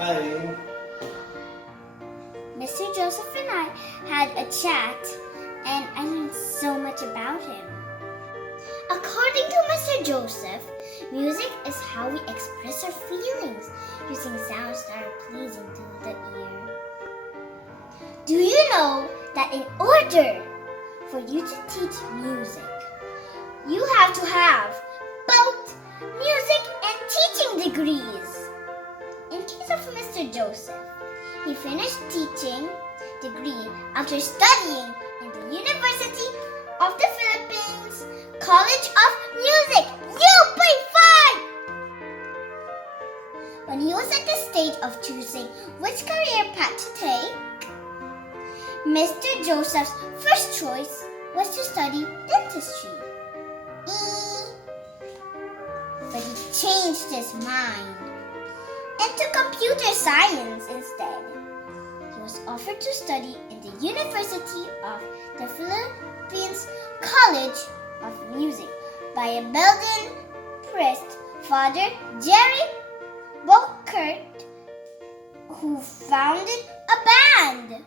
Hi. Mr. Joseph and I had a chat, and I learned so much about him. According to Mr. Joseph, music is how we express our feelings using sounds that are pleasing to the ear. Do you know that in order for you to teach music, you have to have both music and teaching degrees? In case of Mr. Joseph, he finished teaching degree after studying in the University of the Philippines College of Music, UP5! When he was at the stage of choosing which career path to take, Mr. Joseph's first choice was to study dentistry. But he changed his mind and took computer science instead. He was offered to study in the University of the Philippines College of Music by a Belgian priest, Father Jerry Volkert, who founded a band.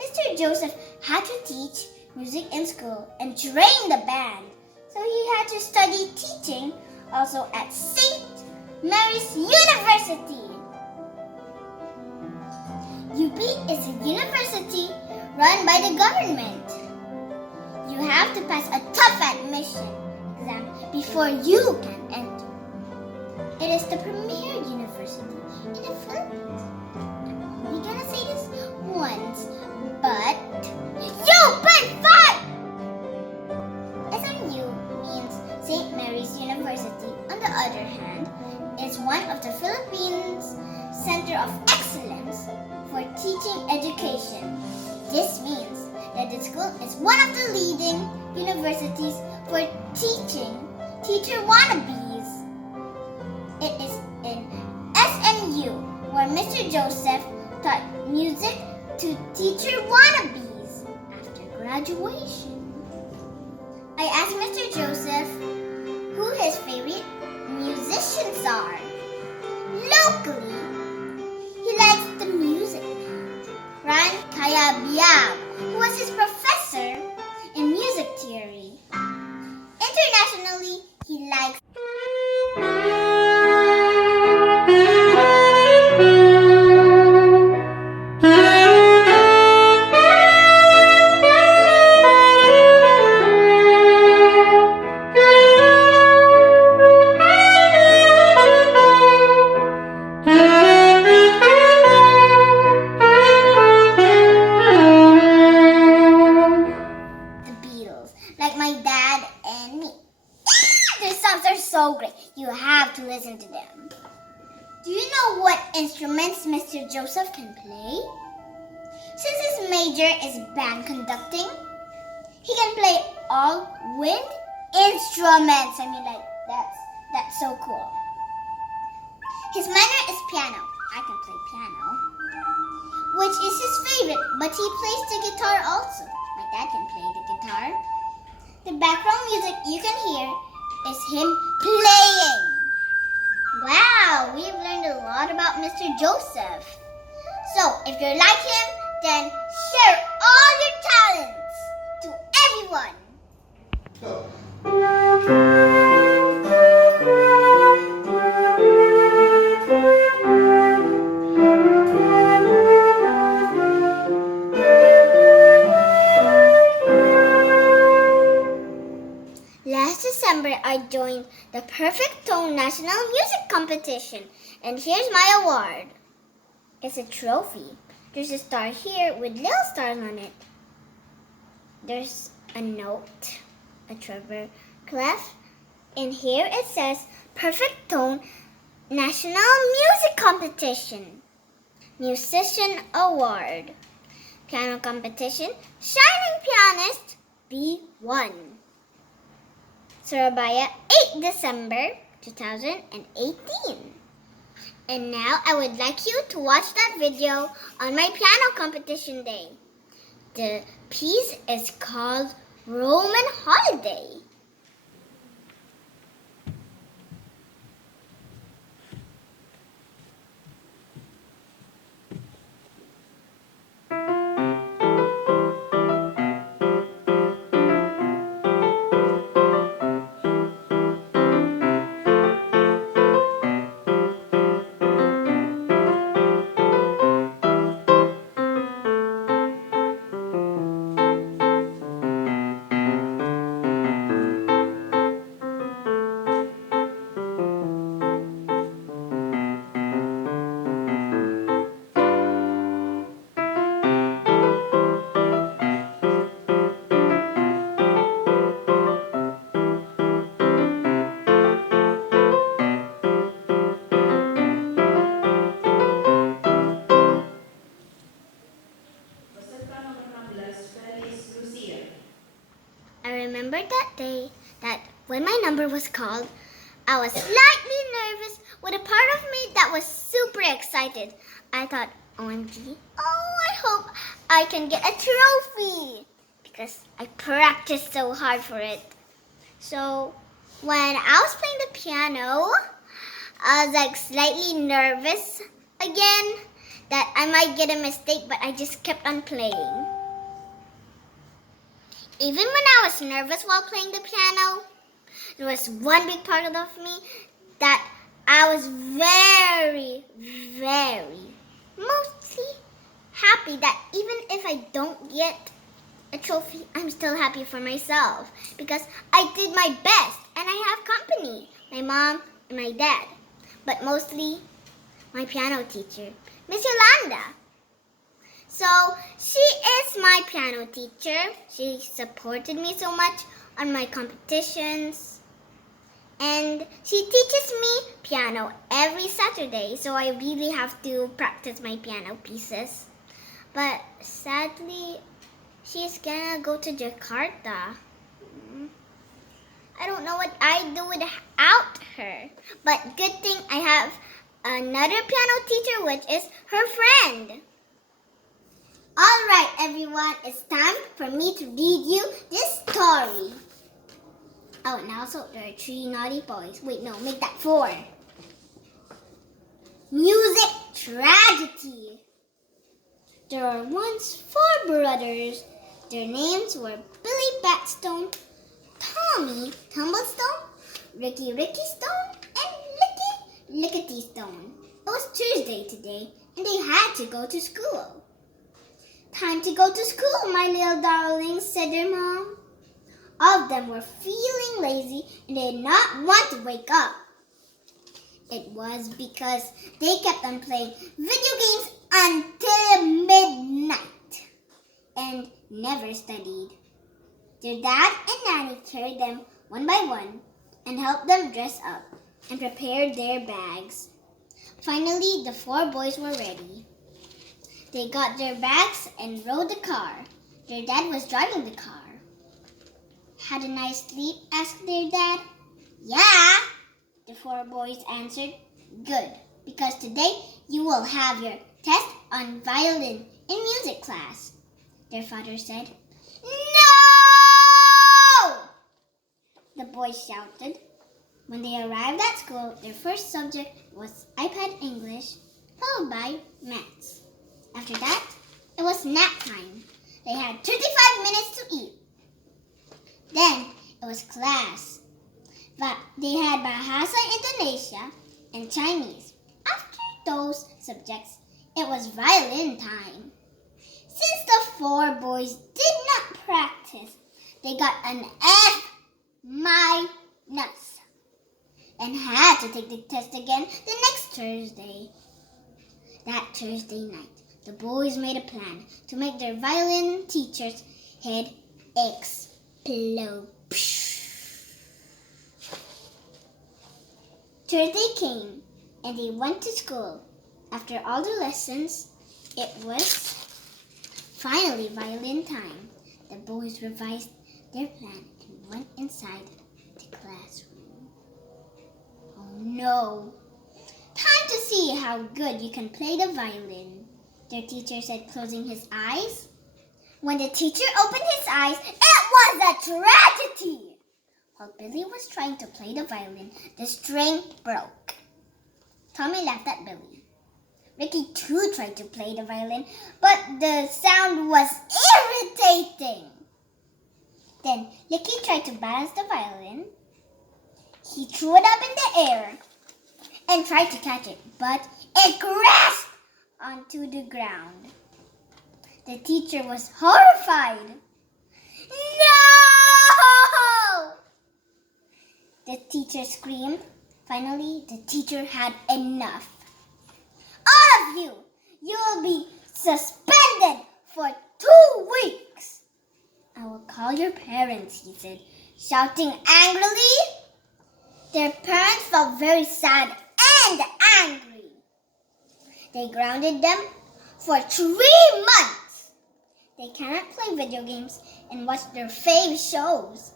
Mr. Joseph had to teach music in school and train the band, so he had to study teaching also at St. Mary's University. UP is a university run by the government. You have to pass a tough admission exam before you can enter. It is the premier university in the Philippines. I'm only gonna say this once, but UP5! SMU means St. Mary's University. On the other hand, is one of the Philippines' Center of Excellence for Teaching Education. This means that the school is one of the leading universities for teaching teacher wannabes. It is in SMU where Mr. Joseph taught music to teacher wannabes after graduation. I asked Mr. Joseph who his favorite musicians are. Locally, he likes the music man, Ran Cayabyab, who was his professor in music theory. Internationally, he likes like my dad and me. Their songs are so great. You have to listen to them. Do you know what instruments Mr. Joseph can play? Since his major is band conducting, he can play all wind instruments. That's so cool. His minor is piano. I can play piano, which is his favorite, but he plays the guitar also. My dad can play the guitar. The background music you can hear is him playing. Wow, we've learned a lot about Mr. Joseph. So, if you're like him, then share all your talents to everyone. Last December, I joined the Perfect Tone National Music Competition, and here's my award. It's a trophy. There's a star here with little stars on it. There's a note, a treble clef, and here it says Perfect Tone National Music Competition, Musician Award, Piano Competition, Shining Pianist, B1. Surabaya, 8 December 2018. And now I would like you to watch that video on my piano competition day. The piece is called Roman Holiday. that day that when my number was called, I was slightly nervous with a part of me that was super excited. I thought, OMG, I hope I can get a trophy because I practiced so hard for it. So when I was playing the piano, I was like slightly nervous again that I might get a mistake, but I just kept on playing. Even when I was nervous while playing the piano, there was one big part of me that I was very, very, mostly happy that even if I don't get a trophy, I'm still happy for myself because I did my best and I have company, my mom and my dad, but mostly my piano teacher, Miss Yolanda. So she is my piano teacher. She supported me so much on my competitions. And she teaches me piano every Saturday, so I really have to practice my piano pieces. But sadly, she's gonna go to Jakarta. I don't know what I'd do without her. But good thing I have another piano teacher, which is her friend. Alright everyone, it's time for me to read you this story. Oh, and also there are 3 naughty boys. Wait, no, make that 4. Music tragedy. There were once 4 brothers. Their names were Billy Batstone, Tommy Tumblestone, Ricky Stone, and Lickety Stone. It was Tuesday today, and they had to go to school. Time to go to school, my little darlings, said their mom. All of them were feeling lazy and they did not want to wake up. It was because they kept on playing video games until midnight and never studied. Their dad and nanny carried them one by one and helped them dress up and prepare their bags. Finally, the 4 boys were ready. They got their bags and rode the car. Their dad was driving the car. Had a nice sleep? Asked their dad. Yeah, the 4 boys answered. Good, because today you will have your test on violin in music class. Their father said. No! The boys shouted. When they arrived at school, their first subject was iPad English, followed by maths. After that, it was nap time. They had 35 minutes to eat. Then, it was class. But they had Bahasa Indonesia and Chinese. After those subjects, it was violin time. Since the 4 boys did not practice, they got an F- and had to take the test again the next Thursday. That Thursday night, the boys made a plan to make their violin teacher's head explode. Thursday came, and they went to school. After all the lessons, it was finally violin time. The boys revised their plan and went inside the classroom. Oh no! Time to see how good you can play the violin, their teacher said, closing his eyes. When the teacher opened his eyes, it was a tragedy! While Billy was trying to play the violin, the string broke. Tommy laughed at Billy. Ricky too tried to play the violin, but the sound was irritating. Then Licky tried to balance the violin. He threw it up in the air and tried to catch it, but it crashed onto the ground. The teacher was horrified. No! The teacher screamed. Finally, the teacher had enough. All of you, you'll be suspended for 2 weeks. I will call your parents, he said, shouting angrily. Their parents felt very sad and angry. They grounded them for 3 months. They cannot play video games and watch their fave shows.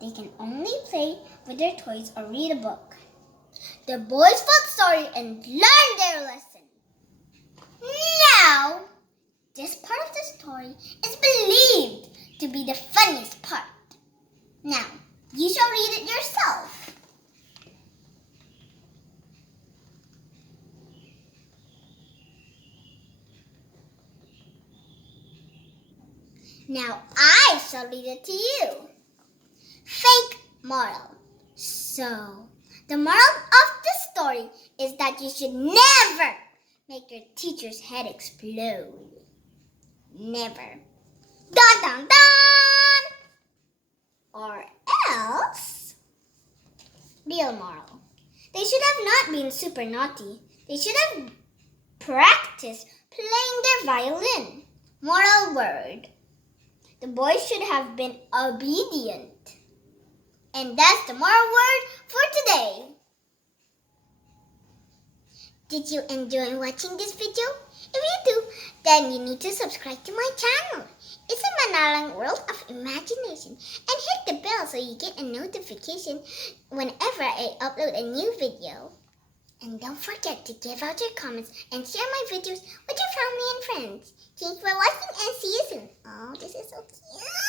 They can only play with their toys or read a book. The boys felt sorry and learned their lesson. Now, this part of the story is believed to be the funniest part. Now, you shall read it yourself. Now, I shall read it to you. Fake moral. So, the moral of the story is that you should never make your teacher's head explode. Never. Dun dun dun! Or else, real moral. They should have not been super naughty. They should have practiced playing their violin. Moral word. The boys should have been obedient. And that's the moral word for today. Did you enjoy watching this video? If you do, then you need to subscribe to my channel. It's a Manalang world of imagination. And hit the bell so you get a notification whenever I upload a new video. And don't forget to give out your comments and share my videos with your family and friends. Thanks for watching and see you soon. Oh, this is so cute.